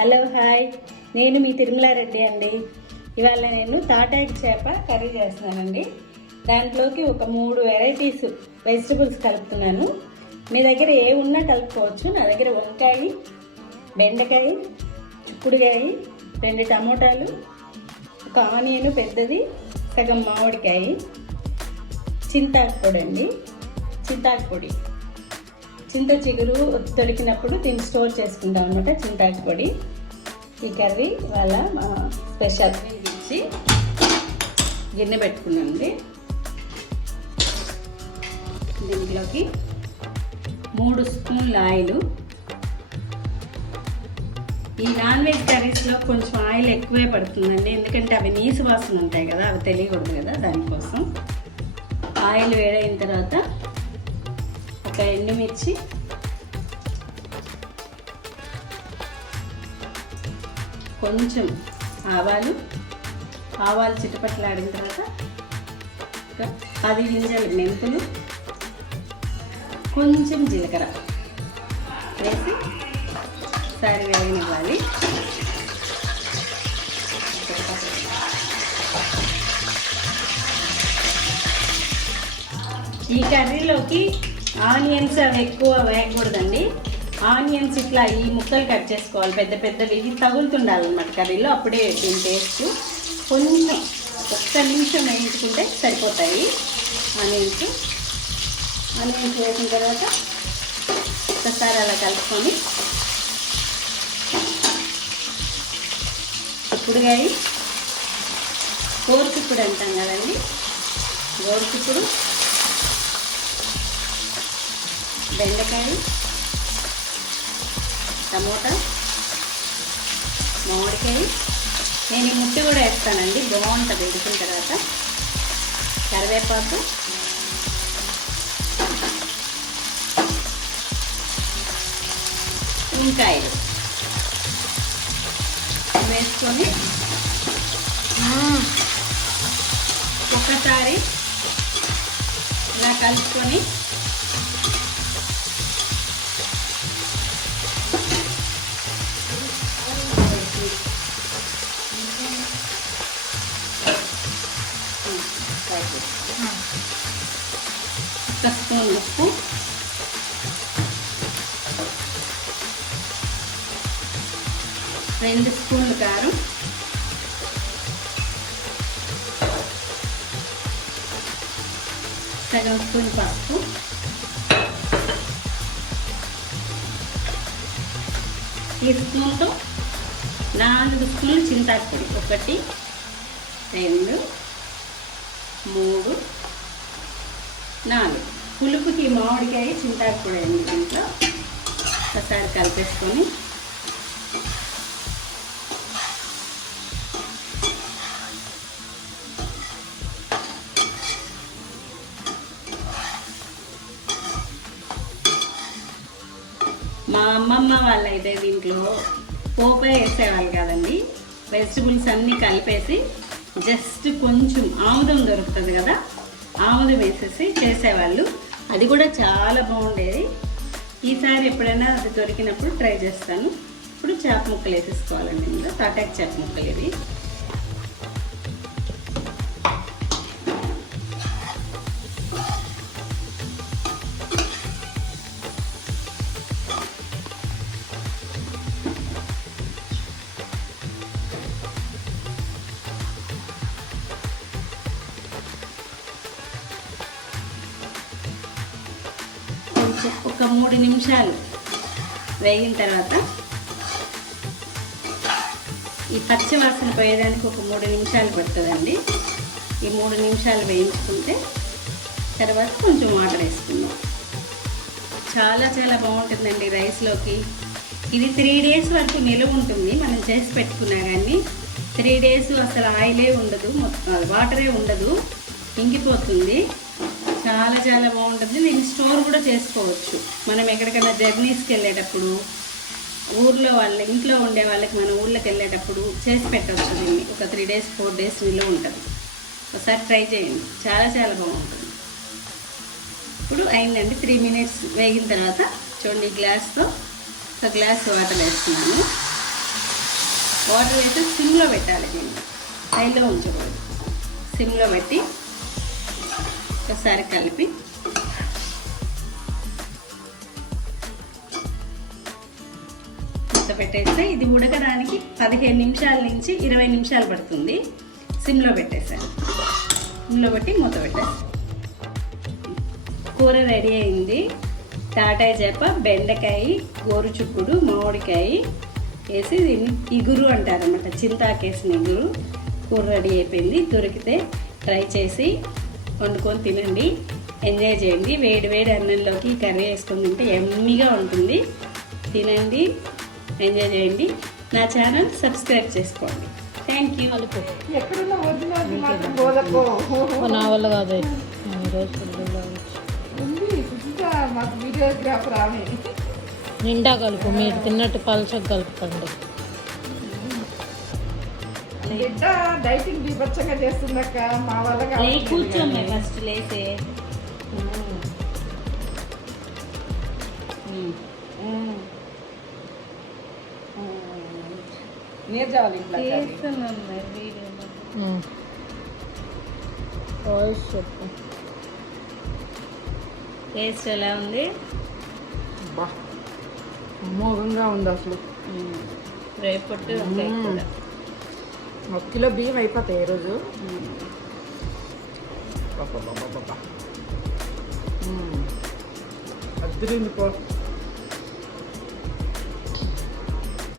Hello hi. నేను మీ తిరుమలారెడ్డి అండి. ఇవాళ నేను తాటాకి చేప కర్రీ చేస్తున్నానండి. దాంట్లోకి ఒక మూడు వెరైటీస్ వెజిటబుల్స్ కలుపుతున్నాను. మీ దగ్గర ఏ ఉన్నా కలుపుకోవచ్చు. నా దగ్గర వంకాయ బెండకాయ చిక్కుడుకాయ రెండు టమోటాలు ఒక ఆనియన్ పెద్దది సగం మామిడికాయ చింతాకు పొడి అండి. చింతాకు పొడి. చింత చిగురు తొలికినప్పుడు దీన్ని స్టోర్ చేసుకుంటాం అనమాట చింతాకు పొడి. ఈ కర్రీ వాళ్ళ స్పెషల్ ఇచ్చి గిన్నె పెట్టుకున్నాండి దీంట్లోకి మూడు స్పూన్ల ఆయిల్. ఈ నాన్ వెజ్ కర్రీస్లో కొంచెం ఆయిల్ ఎక్కువే పడుతుందండి. ఎందుకంటే అవి నీసు వాసన ఉంటాయి కదా అవి తెలియకూడదు కదా దానికోసం. ఆయిల్ వేడైన తర్వాత ఒక ఎండుమిర్చి. కొంచెం ఆవాలు. ఆవాలు చిటపట్లాడిన తర్వాత ఒక పది గింజలు మెంతులు. కొంచెం జీలకర్ర వేసి ఒకసారి వేయనివ్వాలి ఈ కర్రీలోకి ఆనియన్స్ అవి ఎక్కువ వేయకూడదండి. ఆనియన్స్ ఇట్లా ఈ ముక్కలు కట్ చేసుకోవాలి. పెద్ద పెద్దవి. ఇవి తగులుతుండాలన్నమాట కర్రీలో. అప్పుడే దీని టేస్ట్ కొంచెం ఒక్క నిమిషం వేయించుకుంటే సరిపోతాయి. ఆనియన్స్. ఆనియన్స్ వేసిన తర్వాత ఒకసారి అలా కలుపుకొని చిక్కుడుకాయ గోరుచిక్కుడు అంటాం కదండి. గోరుచిక్కుడు. బెండకాయ టమోటా మామిడికాయ నేను ఈ ముట్టి కూడా వేస్తానండి బాగుంటుంది ఉడికిన తర్వాత. కరివేపాకు. వంకాయలు. వేసుకొని ఒక్కసారి ఇలా కలుపుకొని ఒక స్పూన్ ఉప్పు రెండు స్పూన్లు కారం. సగం స్పూన్ పసుపు. ఈ స్పూన్తో నాలుగు స్పూన్లు చింతాకు పొడి. ఒకటి రెండు మూడు నాలుగు. పులుపుకి మామిడికాయ చింతాకు కూడా అండి దీంట్లో ఒకసారి కలిపేసుకొని మా అమ్మమ్మ వాళ్ళైతే దీంట్లో పోపే వేసేవాళ్ళు కదండి. వెజిటబుల్స్ అన్నీ కలిపేసి జస్ట్ కొంచెం ఆముదం దొరుకుతుంది కదా. ఆముదం వేసేసి చేసేవాళ్ళు. అది కూడా చాలా బాగుండేది. ఈసారి ఎప్పుడైనా అది దొరికినప్పుడు ట్రై చేస్తాను. ఇప్పుడు చేప ముక్కలు వేసేసుకోవాలండి ఇందులో. తాటాకు చేప ముక్కలు ఇవి. ఒక మూడు నిమిషాలు వేగిన తర్వాత ఈ పచ్చివాసన పోయేదానికి ఒక మూడు నిమిషాలు పడుతుందండి. ఈ మూడు నిమిషాలు వేయించుకుంటే తర్వాత కొంచెం వాటర్ వేసుకుందాం. చాలా చాలా బాగుంటుందండి రైస్లోకి. ఇది త్రీ డేస్ వరకు నిలువ ఉంటుంది. మనం చేసి పెట్టుకున్నా కానీ త్రీ డేస్ అసలు ఆయిలే ఉండదు. మొత్తం వాటరే ఉండదు. ఇంగిపోతుంది చాలా చాలా బాగుంటుంది. నేను స్టోర్ కూడా చేసుకోవచ్చు. మనం ఎక్కడికైనా జర్నీస్కి వెళ్ళేటప్పుడు ఊర్లో వాళ్ళ ఇంట్లో ఉండే వాళ్ళకి మన ఊర్లోకి వెళ్ళేటప్పుడు చేసి పెట్టవచ్చు దీన్ని. ఒక త్రీ డేస్ ఫోర్ డేస్ నిలువ ఉంటుంది. ఒకసారి ట్రై చేయండి. చాలా చాలా బాగుంటుంది. ఇప్పుడు అయిందండి. త్రీ మినిట్స్ వేగిన తర్వాత చూడండి గ్లాస్తో. ఒక గ్లాస్ వాటర్ వేస్తున్నాను. వాటర్ వేసి సిమ్లో పెట్టాలి దీన్ని. హైలో ఉంచకూడదు. సిమ్లో పెట్టి ఒకసారి కలిపి. పెట్టేస్తే ఇది ఉడకడానికి పదిహేను నిమిషాల నుంచి ఇరవై నిమిషాలు పడుతుంది. సిమ్లో పెట్టేసాను సిమ్లో పెట్టి మూత పెట్టేస్తాను కూర రెడీ అయింది. తాటాయ చేప బెండకాయ గోరుచుక్కుడు మామిడికాయ వేసి దీన్ని ఇగురు అంటారు అనమాట చింతాకేసిన ఇగురు. కూర రెడీ అయిపోయింది. దొరికితే ట్రై చేసి వండుకొని తినండి. ఎంజాయ్ చేయండి. వేడి వేడి అన్నంలోకి ఈ కర్రీ వేసుకొని తింటే ఎమ్మీగా ఉంటుంది. తినండి. ఎంజాయ్ చేయండి. నా ఛానల్ సబ్స్క్రైబ్ చేసుకోండి. థ్యాంక్ యూ నా వల్ల కాదు. నిండా కలుపు. మీరు తిన్నట్టు పలచగా కలుపుతండి. బిడ్డ డైటింగ్ బీభత్సంగా చేస్తుందక్క. మా కావట్లేదు కూర్చోమ్మే. ఫస్ట్ లేసే. నీరు చావాలి చెప్పు. టేస్ట్ ఎలా ఉంది? అబ్బా. అమోఘంగా ఉంది అసలు. రేపటి వంకాయ మ్మ్. కూర ఒక కిలో బియ్యం అయిపోతాయి ఈరోజు. అద్దరింది పో